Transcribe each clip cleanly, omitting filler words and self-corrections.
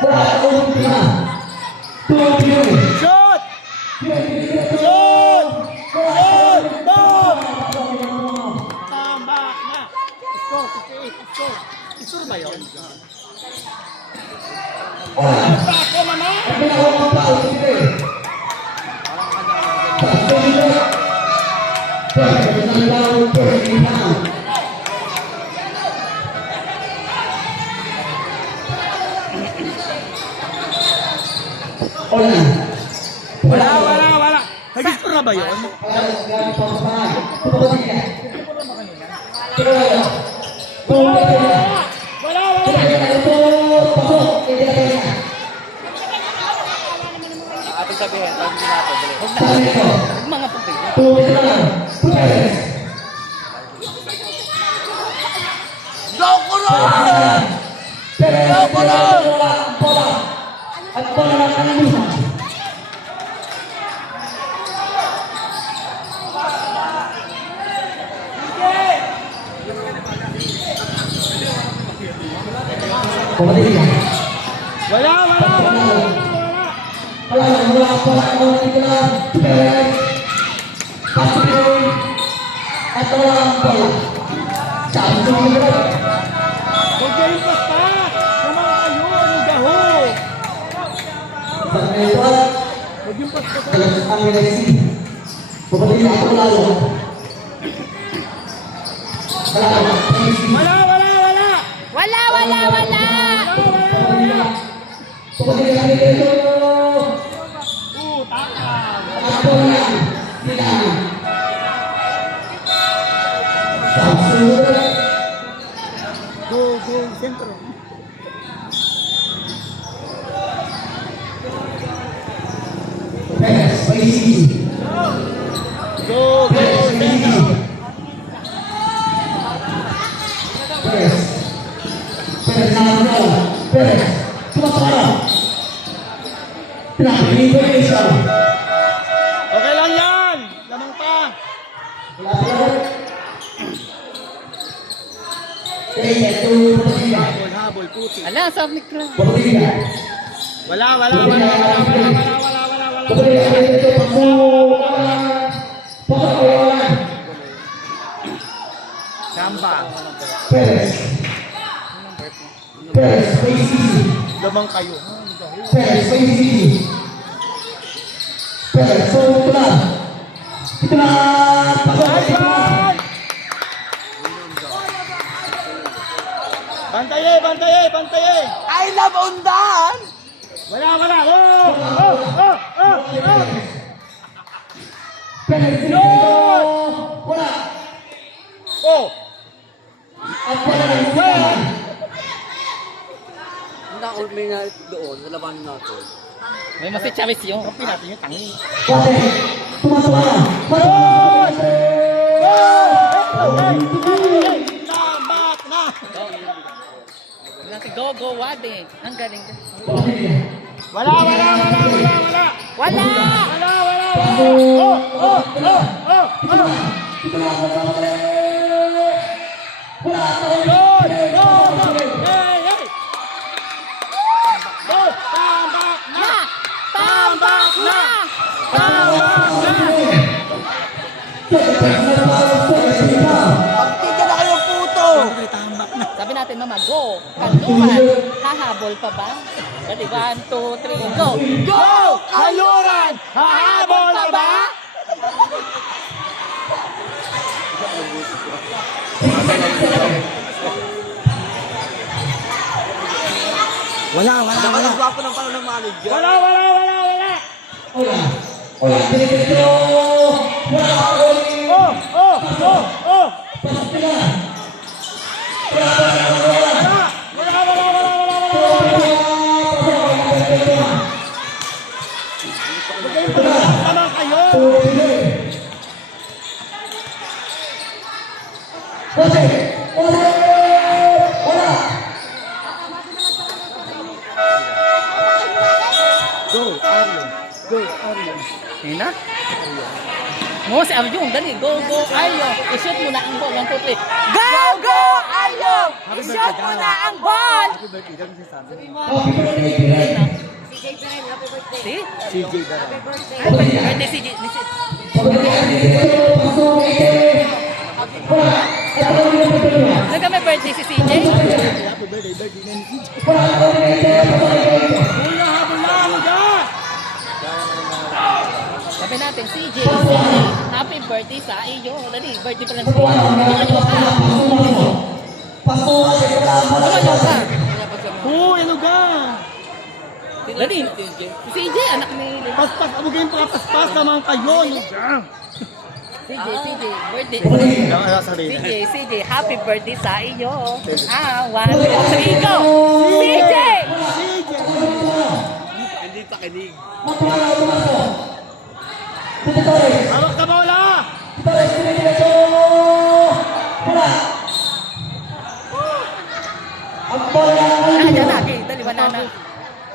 Shoot! Shoot! Shoot! Boom! Tama na. Score, 58. Score. Score ba yun? Ako naman! Wala. Nag-score na ba yun? Wala. Ating sabihin, pag hindi natin, huwag mga pagpig. Go Coron! Go Coron! At bola ng kanilusan. Wala. Huwag kayo basta! Naman kayo! Anong gaho? Huwag yung basta ka! Wala! Go, sentro. Go, sentro. Okay lang yan! Lamang pa! Habol, puti. Ala, sabi ko. Wala. Samba. Lamang kayo. Bantaye! I love Undan! Wala! Oh! May nga doon, sa labanan natin. May masay Chavez yun. Kapi natin yung tangi. Lambat na! Go, Wade. Ang galing ka. Wala! Tambak na! Pagtiga na kayo puto! Sabi natin mama, go! Kanluran! Hahabol pa ba? Ready, 1, 2, 3, go! Go! Kaluran! Hahabol na ba? Wala. Nakakagwapo ng pala ng manager. Wala. Tama kayo. Hina? Mo si Arjun, dali, go, Aryo. I-shoot mo na ang ball, 1, 2, 3. Go, Aryo! I-shot mo na ang ball! Happy birthday, Kiran. Si? CJ ba? Birthday CJ. Nagka may birthday si CJ? Happy birthday na ni CJ. Hula, habula, hula! Sabi natin, CJ, happy birthday sa iyo. Dali, birthday pa lang si CJ. Tumayo ka. Tumayo ka. Ano ka? Dali, si CJ, anak ni... Paspas, ano kayong paspas naman kayo? CJ, birthday. Sorry. CJ, happy birthday sa iyo. 1, 2, 3, go! CJ! Hindi pa kinig. Tito Torres. Hawak ka bola! Tito Torres, diretso. Wala. Ang bola ay... Yan na, okay, dali, wala na.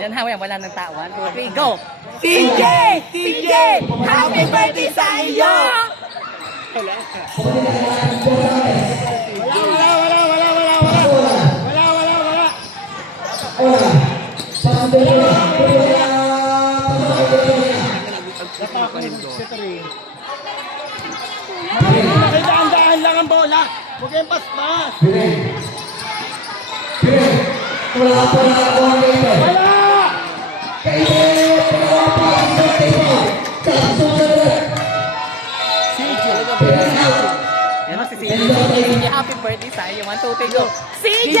Yan ha, wala nang tao. 1, 2, 3, go! CJ! Happy birthday sa iyo! Wala. Daan-daan lang ang bola. Huwag kayong paspas. Wala po na ako ang dito. Wala! Yan o si CJ, happy birthday sa iyo. 1, 2, 3, go! CJ!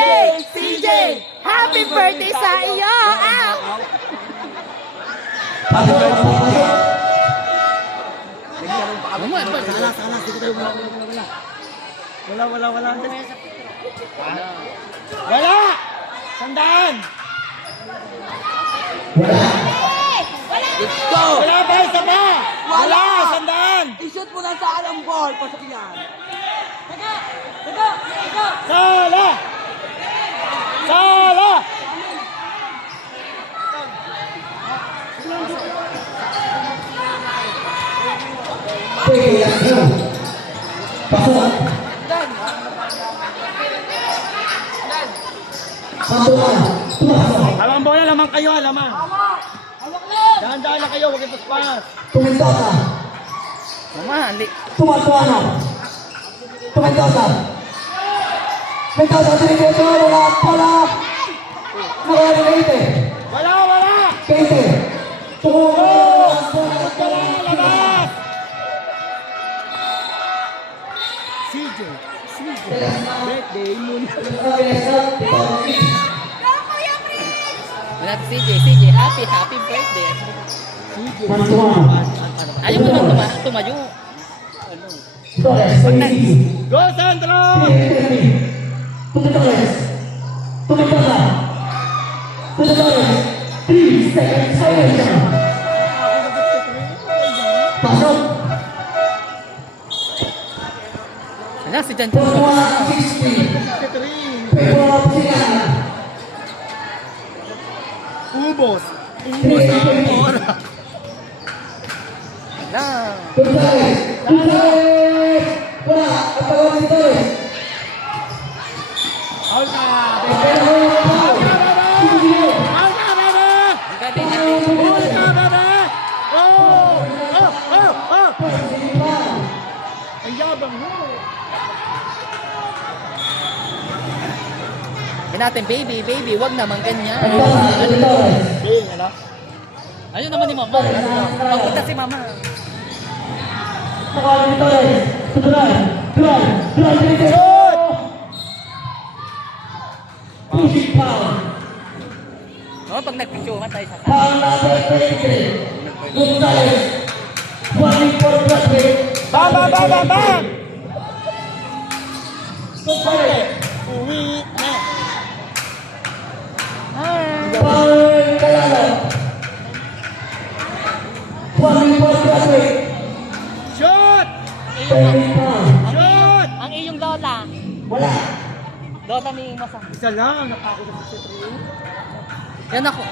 Happy birthday sa iyo! Wala! Sandaan! Wala ba? Isa pa! Wala! Sandaan! I-shoot mo na saan ang ball. Pasok yan. Sala! Sala! Pasok. Pasukan. Tumasok. Alam bola, lamang kayo, lamang. Dahan-dahan na kayo, huwag kayong paspas. Tumintosa. Mama, hindi. Tumatuana. Tumintosa. Tumintosa, diretso. Wala. Wala. Nakawala na ite. Wala! Kaite. Tumungo. Wala! Labas! CJ. Birthday mo na. Wala si CJ, happy birthday. Pasukan. Ayaw mo naman tumayo. Torres. Go, Sandro! Torres. Tumintosa. Torres. 3 seconds silence. Pasok. Wala si Jan. Pasukan 60. Pero sinan. Ubos ang oras. Wala. Torres. Torres. Wala. Kapag si Torres. Out ka! Pero Out ka, bebe! Out ka, bebe! Ang galing natin. Out ka, bebe! Oh! Ang yabang mo! Sabi natin, baby, wag naman ganyan. Torres. Bing, ano? Ayun naman ni mama. Pagpunta si mama. Kapag si Torres. Turan. Shoot! Pushing foul. Oh, pag nagpicture tayo sa Foul number 23. Gonzales. Running for Bradley. Bang! Gonzales. Uwi na! Foul Calano. Running for Bradley. Shoot! Pending foul. Shoot! ang iyong lola. Wala. Lola ni Masa. Isa lang, napako na sa true. Yan ako.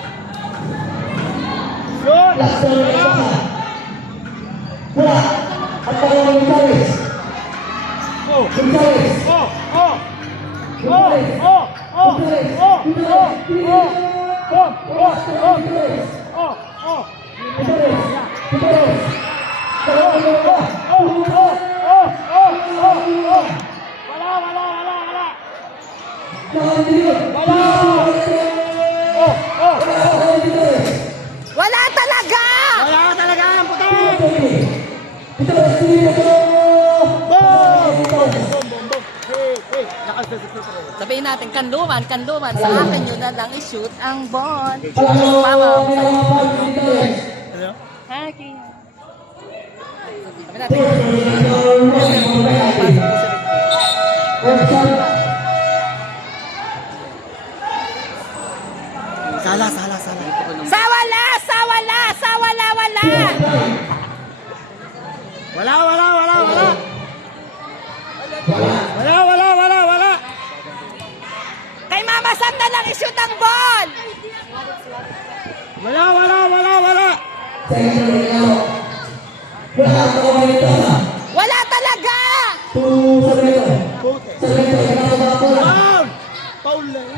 Shoot! Last ball ng Baka. Wala. At pagawin Gonzales. Oh! Gonzales. Oh! Gonzales. Wala talaga! Wala ka talaga ang puti! Sabihin natin, kanluman. Sa akin yun na lang i-shoot ang ball. Mama. Haki. Sabihin natin. Sala. Wala! Wala. Kay Mama Sam na lang i-shoot ang ball! Wala. Wala talaga! Paul lang.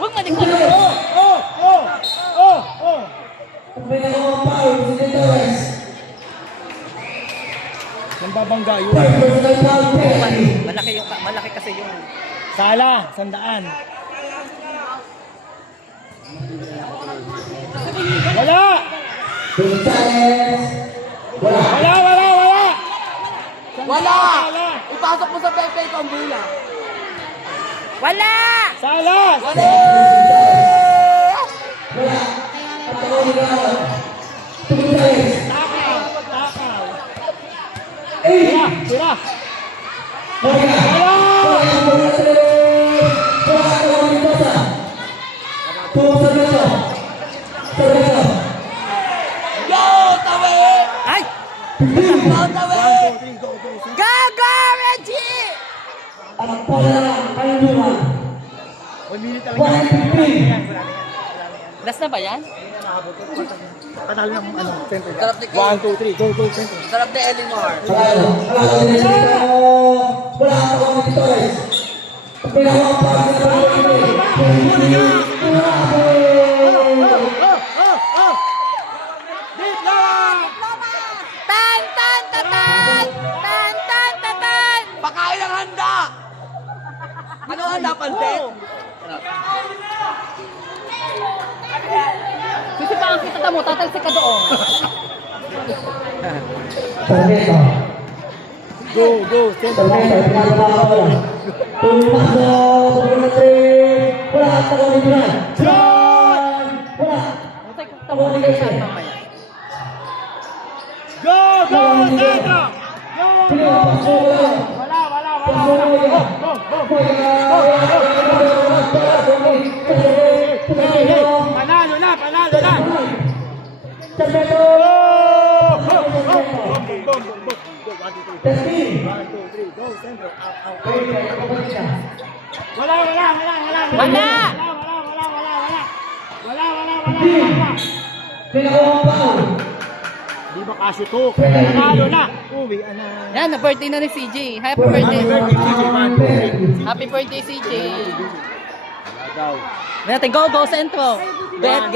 Huwag malikot. Nang babangga yun. Malaki kasi yung... Sala, 100. Wala! Wala! Ipasok mo sa pepe ko ang bola. Wala! Sala! Wala! Takaw. Tira. Yo! Tawi! Ay! Yo! Tawi! Gaga, Reggie! Last na ba yan? Panalo ng ano, center. Sarap ni 1, 2, 3, go, center. Sarap ni Elimar. Tan, tan, tatan! Tan, tan, tatan! Pakain ang handa! Ano ang handa? Pansit? Kasi pa ang kita mo, tatalsik ka doon. Go, center. Matay kong tawagin ka saan mamaya. Go, center. Wala. Panalo na. Go, center. Wala. Di ba kasi to? Panalo na. Uwi, ana. Yan, na-birthday na ni CJ. Happy birthday. Happy birthday, CJ. Daw. Natin, go, Centro. Get,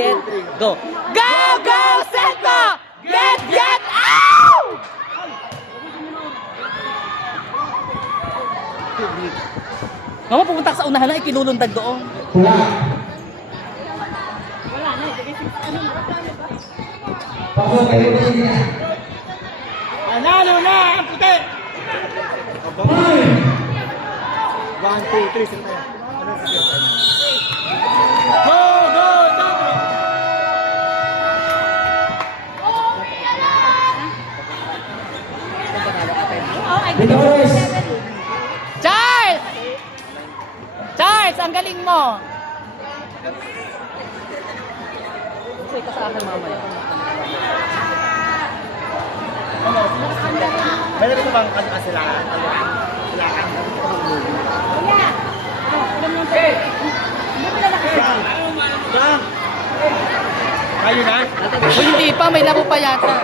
go. Go, Centro! Get, out! Mama, pumunta ka sa unahan na, ikinulundag doon. Panalo na ang puti! 1, 2, 3, center. Go, center! Charles, ang galing mo. Say ka sa akin mamaya. Meron ito bang silaan? Silaan? Kayo na? O hindi pa, may laro pa yata.